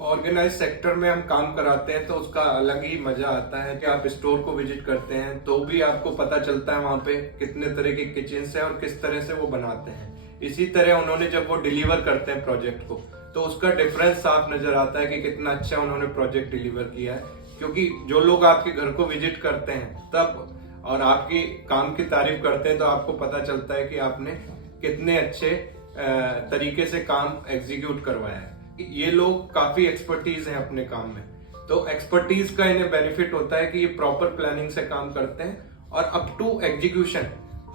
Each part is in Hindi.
ऑर्गेनाइज सेक्टर में हम काम कराते हैं तो उसका अलग ही मजा आता है कि आप स्टोर को विजिट करते हैं तो भी आपको पता चलता है वहां पे कितने तरह के किचन है और किस तरह से वो बनाते हैं। इसी तरह उन्होंने जब वो डिलीवर करते हैं प्रोजेक्ट को तो उसका डिफरेंस साफ नजर आता है कि कितना अच्छा उन्होंने प्रोजेक्ट डिलीवर किया है। क्योंकि जो लोग आपके घर को विजिट करते हैं तब और आपकी काम की तारीफ करते हैं तो आपको पता चलता है कि आपने कितने अच्छे तरीके से काम एग्जीक्यूट करवाया है। ये लोग काफी एक्सपर्टीज हैं अपने काम में, तो एक्सपर्टीज का इन्हें बेनिफिट होता है कि ये प्रॉपर प्लानिंग से काम करते हैं और अप टू एग्जीक्यूशन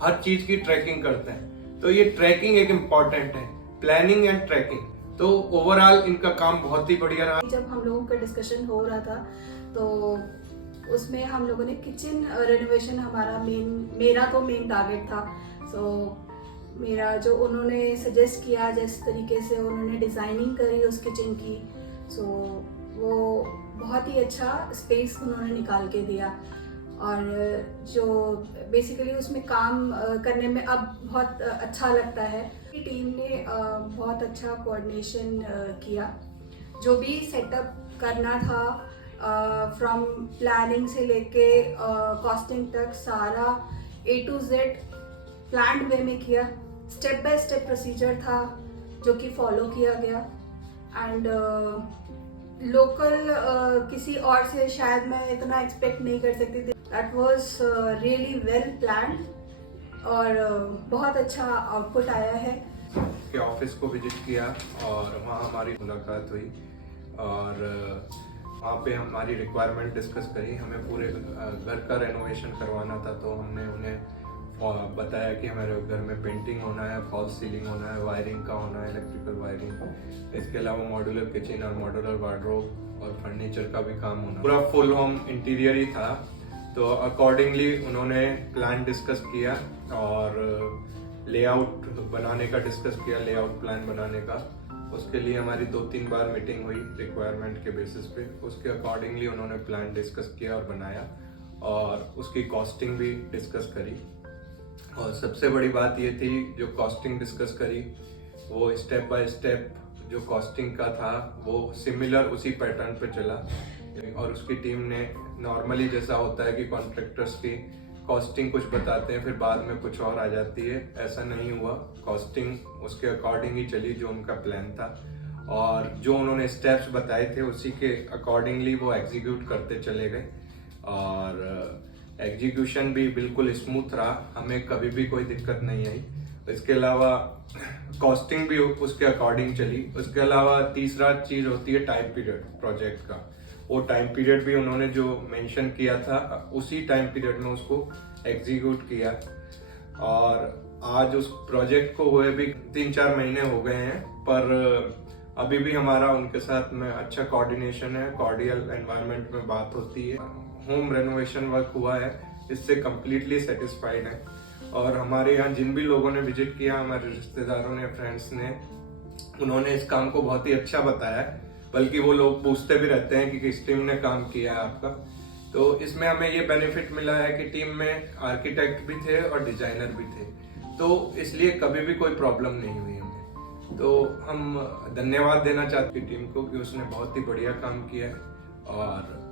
हर चीज की ट्रैकिंग करते हैं। तो ये ट्रैकिंग एक इम्पॉर्टेंट है, प्लानिंग एंड ट्रैकिंग। तो ओवरऑल इनका काम बहुत ही बढ़िया रहा। जब हम लोगों का डिस्कशन हो रहा था तो उसमें हम लोगों ने किचन रेनोवेशन मेरा तो मेन टारगेट था। मेरा जो उन्होंने सजेस्ट किया जिस तरीके से उन्होंने डिज़ाइनिंग करी उस किचन की, वो बहुत ही अच्छा स्पेस उन्होंने निकाल के दिया। और जो बेसिकली उसमें काम करने में अब बहुत अच्छा लगता है। टीम ने बहुत अच्छा कोऑर्डिनेशन किया। जो भी सेटअप करना था फ्रॉम प्लानिंग से लेके कॉस्टिंग तक सारा A to Z प्लान्ड वे में किया। स्टेप बाय स्टेप प्रोसीजर था जो कि फॉलो किया गया। एंड लोकल किसी और से शायद मैं इतना एक्सपेक्ट नहीं कर सकती थी। That was really well planned और बहुत अच्छा आउटपुट आया है। के ऑफिस को विजिट किया और वहाँ हमारी मुलाकात हुई और वहाँ पे हमारी रिक्वायरमेंट डिस्कस करी। हमें पूरे घर का रेनोवेशन करवाना था तो हमने उन्हें बताया कि हमारे घर में पेंटिंग होना है, फॉल्स सीलिंग होना है, वायरिंग का होना है, इलेक्ट्रिकल वायरिंग, इसके अलावा मॉड्यूलर किचन और मॉड्यूलर वार्डरोब और फर्नीचर का भी काम होना। पूरा फुल होम इंटीरियर ही था। तो अकॉर्डिंगली उन्होंने प्लान डिस्कस किया और लेआउट बनाने का डिस्कस किया, लेआउट प्लान बनाने का। उसके लिए हमारी 2-3 बार मीटिंग हुई रिक्वायरमेंट के बेसिस पे। उसके अकॉर्डिंगली उन्होंने प्लान डिस्कस किया और बनाया और उसकी कॉस्टिंग भी डिस्कस करी। और सबसे बड़ी बात ये थी जो कॉस्टिंग डिस्कस करी वो स्टेप बाय स्टेप जो कॉस्टिंग का था वो सिमिलर उसी पैटर्न पे चला। और उसकी टीम ने नॉर्मली जैसा होता है कि कॉन्ट्रैक्टर्स की कॉस्टिंग कुछ बताते हैं फिर बाद में कुछ और आ जाती है, ऐसा नहीं हुआ। कॉस्टिंग उसके अकॉर्डिंग ही चली जो उनका प्लान था और जो उन्होंने स्टेप्स बताए थे उसी के अकॉर्डिंगली वो एग्जीक्यूट करते चले गए और एग्जीक्यूशन भी बिल्कुल स्मूथ रहा। हमें कभी भी कोई दिक्कत नहीं आई। इसके अलावा कॉस्टिंग भी उसके अकॉर्डिंग चली। उसके अलावा तीसरा चीज होती है टाइम पीरियड प्रोजेक्ट का। वो टाइम पीरियड भी उन्होंने जो मेंशन किया था उसी टाइम पीरियड में उसको एग्जीक्यूट किया। और आज उस प्रोजेक्ट को हुए भी 3-4 महीने हो गए हैं पर अभी भी हमारा उनके साथ में अच्छा कोऑर्डिनेशन है, कॉर्डियल एनवायरनमेंट में बात होती है। होम रेनोवेशन वर्क हुआ है, इससे कम्प्लीटली सेटिस्फाइड है। और हमारे यहाँ जिन भी लोगों ने विजिट किया, हमारे रिश्तेदारों ने, फ्रेंड्स ने, उन्होंने इस काम को बहुत ही अच्छा बताया। बल्कि वो लोग पूछते भी रहते हैं कि किस टीम ने काम किया है आपका। तो इसमें हमें ये बेनिफिट मिला है कि टीम में आर्किटेक्ट भी थे और डिजाइनर भी थे, तो इसलिए कभी भी कोई प्रॉब्लम नहीं हुई हमें। तो हम धन्यवाद देना चाहते हैं टीम को कि उसने बहुत ही बढ़िया काम किया है और